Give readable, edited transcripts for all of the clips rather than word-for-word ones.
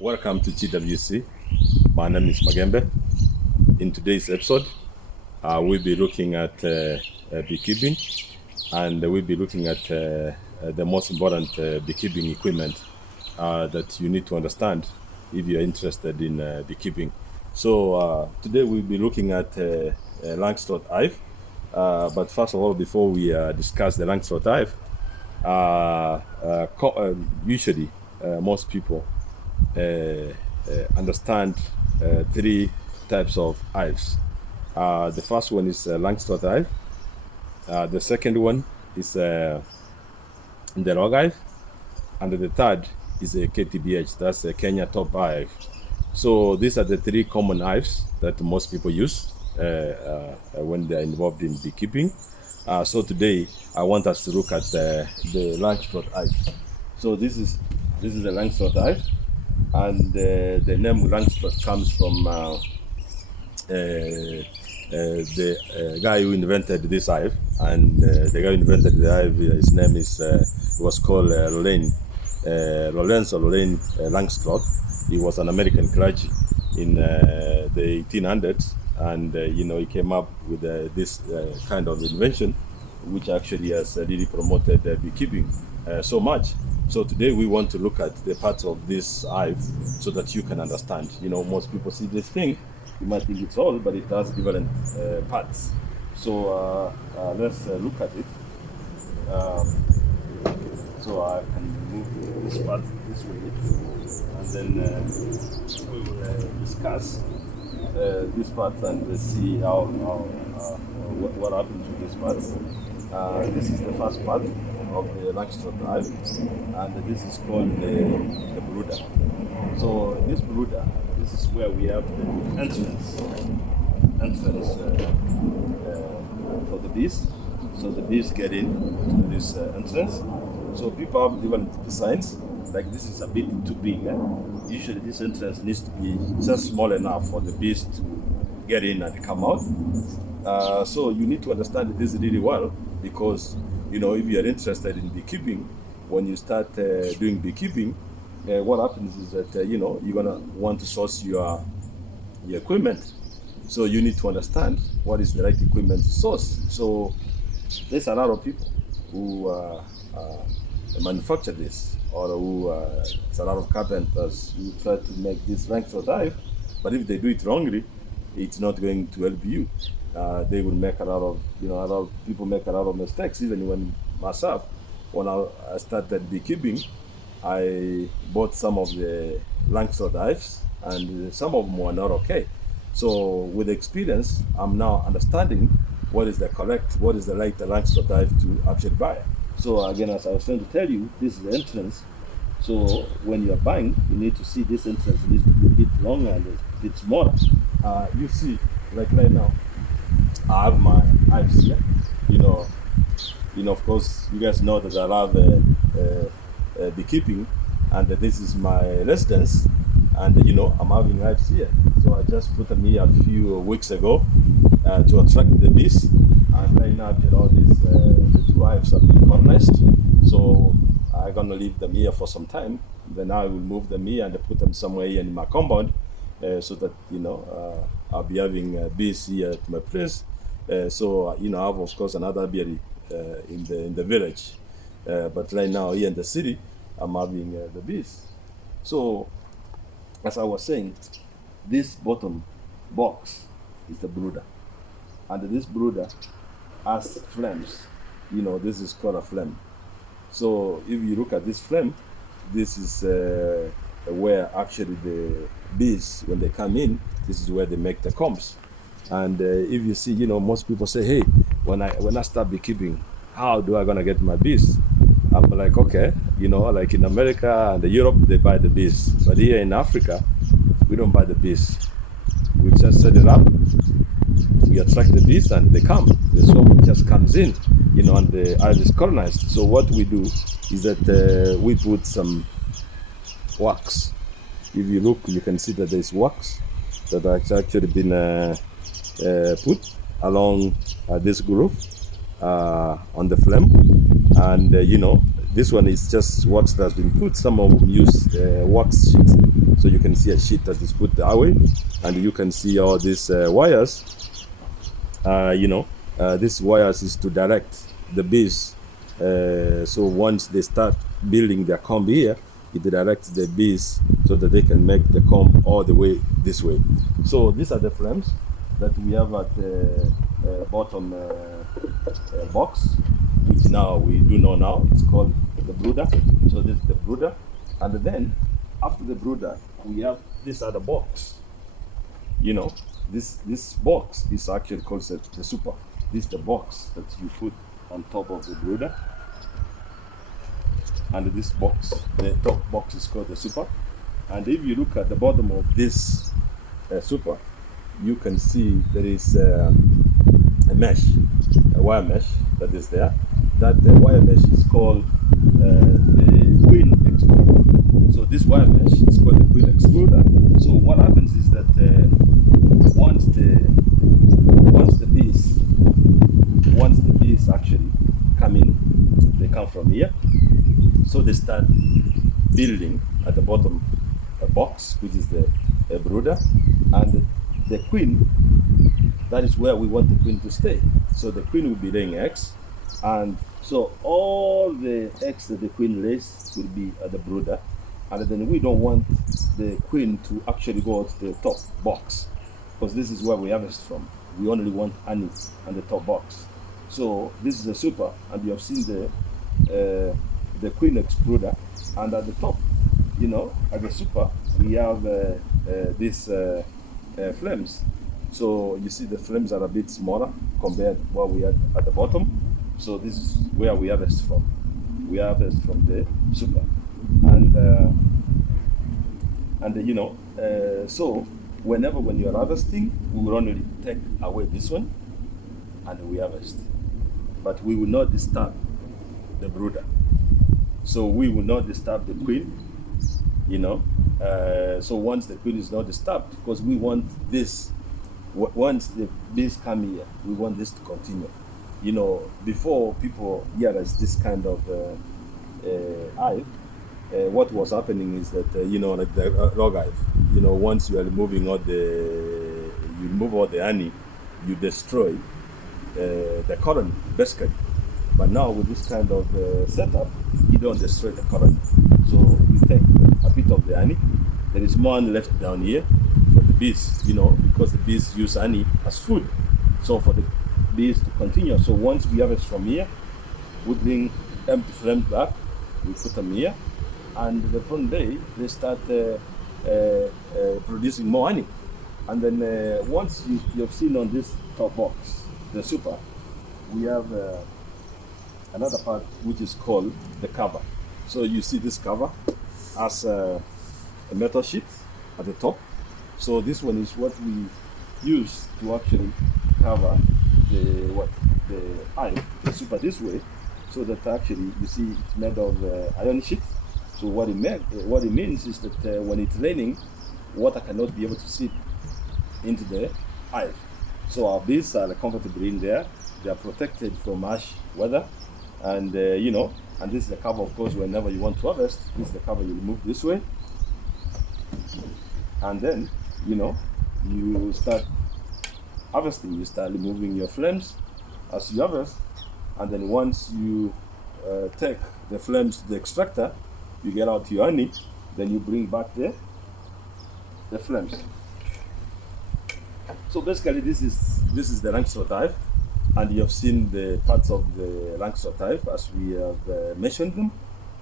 Welcome to TWC. My name is Magembe. In today's episode, we'll be looking at beekeeping, and we'll be looking at the most important beekeeping equipment that you need to understand if you're interested in beekeeping. So today we'll be looking at langstroth hive. But first of all, before we discuss the langstroth hive, usually most people understand three types of hives. The first one is langstroth hive. The second one is the log hive, and the third is a KTBH. That's a Kenya top hive. So these are the three common hives that most people use when they are involved in beekeeping. So today I want us to look at the langstroth hive. So this is the langstroth hive, and the name langstroth comes from the guy who invented this hive. And the guy who invented the hive, his name was called Lorenzo Langstroth. He was an American clergy in the 1800s, and he came up with this kind of invention, which actually has really promoted beekeeping so much. So today we want to look at the parts of this hive so that you can understand. Most people see this thing, you might think it's all, but it has different parts. So let's look at it. So I can move this part this way, and then we will discuss this part and see what happens to this part. This is the first part of the langstroth hive, and this is called the brooder. So this brooder, this is where we have the entrance for the bees. So the bees get in to this entrance. So people have different designs. Like this is a bit too big. Usually this entrance needs to be just small enough for the bees to get in and come out. So you need to understand this really well, because if you are interested in beekeeping, when you start doing beekeeping, what happens is that you're gonna want to source your equipment. So you need to understand what is the right equipment to source. So there's a lot of people who manufacture this, or who it's a lot of carpenters who try to make this langstroth hive, but if they do it wrongly, it's not going to help you. They will make a lot of people make a lot of mistakes. Even when myself, when I started beekeeping, I bought some of the langstroth hives, and some of them were not okay. So with experience, I'm now understanding what is the right langstroth hive to actually buy. So again, as I was trying to tell you, this is the entrance. So when you're buying, you need to see this entrance needs to be a bit longer and a bit smaller. You see, like right now, I have my hives here. Of course, you guys know that I love beekeeping, and this is my residence, and I'm having hives here. So I just put them here a few weeks ago to attract the bees, and right now all these the two hives have been colonized. So I'm gonna leave them here for some time. Then I will move them here and put them somewhere here in my compound, so that I'll be having bees here at my place. So I have, of course, another apiary in the village, but right now here in the city, I'm having the bees. So as I was saying, this bottom box is the brooder, and this brooder has flames. This is called a flame. So if you look at this flame, this is where actually the bees, when they come in, this is where they make the combs. And if you see, most people say, hey, when I start beekeeping, how do I gonna get my bees? I'm like, okay, like in America and Europe, they buy the bees, but here in Africa, we don't buy the bees. We just set it up, we attract the bees, and they come. The swarm just comes in, and the hive is colonized. So what we do is that we put some wax. If you look, you can see that there's wax that has actually been put along this groove on the flame, and This one is just wax that has been put. Some of them use wax sheet. So you can see a sheet that is put that way, and you can see all these wires. These wires is to direct the bees. So once they start building their comb here, it directs the bees so that they can make the comb all the way this way. So these are the frames that we have at the bottom box, which now we do know now. It's called the brooder. So this is the brooder, and then after the brooder, we have this other box. This box is actually called the super. This is the box that you put on top of the brooder. And this box, the top box is called the super. And if you look at the bottom of this super, you can see there is a mesh, a wire mesh that is there. That wire mesh is called the queen excluder. So this wire mesh is called the queen excluder. So what happens is that once the bees actually come in, they come from here. So they start building at the bottom a box, which is the brooder, and the queen, that is where we want the queen to stay. So the queen will be laying eggs, and so all the eggs that the queen lays will be at the brooder, and then we don't want the queen to actually go to the top box, because this is where we harvest from. We only want honey on the top box. So this is the super, and you have seen the queen excluder, and at the top, at the super, we have these flames. So you see the flames are a bit smaller compared to what we had at the bottom. So this is where we harvest from. We harvest from the super, so when you are harvesting, we will only take away this one, and we harvest, but we will not disturb the brooder. So we will not disturb the queen, so once the queen is not disturbed, because we want this, once the bees come here, we want this to continue. Before people here as this kind of hive, what was happening is that, like the log hive, once you are removing you remove all the honey, you destroy the colony, basically. But now with this kind of setup, you don't destroy the colony. So you take a bit of the honey. There is more left down here for the bees, because the bees use honey as food. So for the bees to continue. So once we harvest from here, we bring empty frames back, we put them here, and the following day they start producing more honey. And then once you've seen on this top box, the super, we have another part which is called the cover. So you see this cover as a metal sheet at the top. So this one is what we use to actually cover the hive, the super this way, so that actually you see it's made of iron sheet. So what it means is that when it's raining, water cannot be able to seep into the hive. So our bees are comfortably in there. They are protected from harsh weather, and and this is the cover. Of course, whenever you want to harvest, this is the cover you remove this way, and then you start harvesting. You start removing your flames as you harvest, and then once you take the flames to the extractor, you get out your honey. Then you bring back the flames. So basically, this is the langstroth hive, and you have seen the parts of the langstroth hive as we have mentioned them.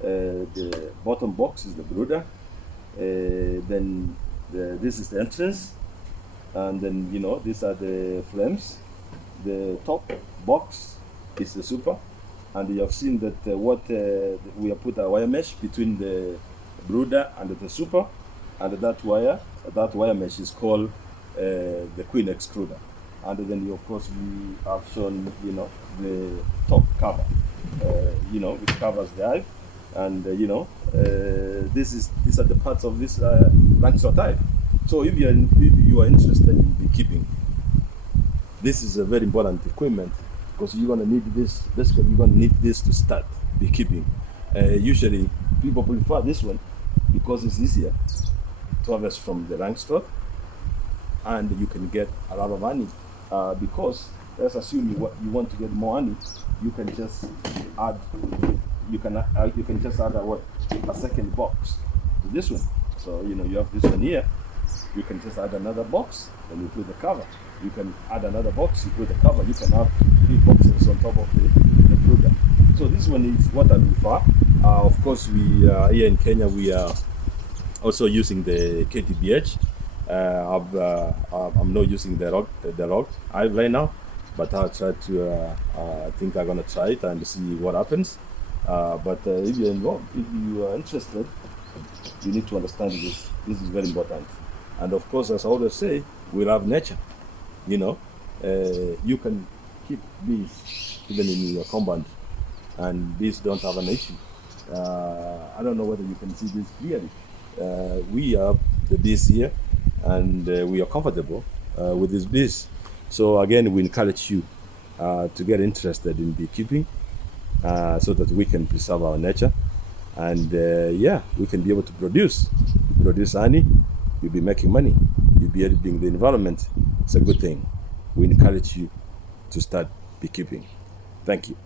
The bottom box is the brooder. Then this is the entrance, and then these are the flames. The top box is the super, and you have seen that we have put a wire mesh between the brooder and the super, and that wire mesh is called the queen excluder. And then of course we have shown the top cover, which covers the hive, and these are the parts of this langstroth hive. So if you are interested in beekeeping, this is a very important equipment, because you're going to need this. Basically, you're going to need this to start beekeeping. Usually people prefer this one because it's easier to harvest from the langstroth, and you can get a lot of honey. Because let's assume you want to get more honey, you can just add a second box to this one. So you have this one here. You can just add another box and you put the cover. You can add another box, you put the cover. You can have 3 boxes on top of the Brooder. So this one is what I prefer. Of course, we here in Kenya we are also using the KTBH. I'm not using the rock hive right now, but I'll try to. I think I'm gonna try it and see what happens. But if you're involved, if you are interested, you need to understand this. This is very important. And of course, as I always say, we love nature. You can keep bees even in your compound, and bees don't have an issue. I don't know whether you can see this clearly. We have the bees here, and we are comfortable with these bees. So again, we encourage you to get interested in beekeeping so that we can preserve our nature, and we can be able to produce honey. You'll be making money. You'll be helping the environment. It's a good thing. We encourage you to start beekeeping. Thank you.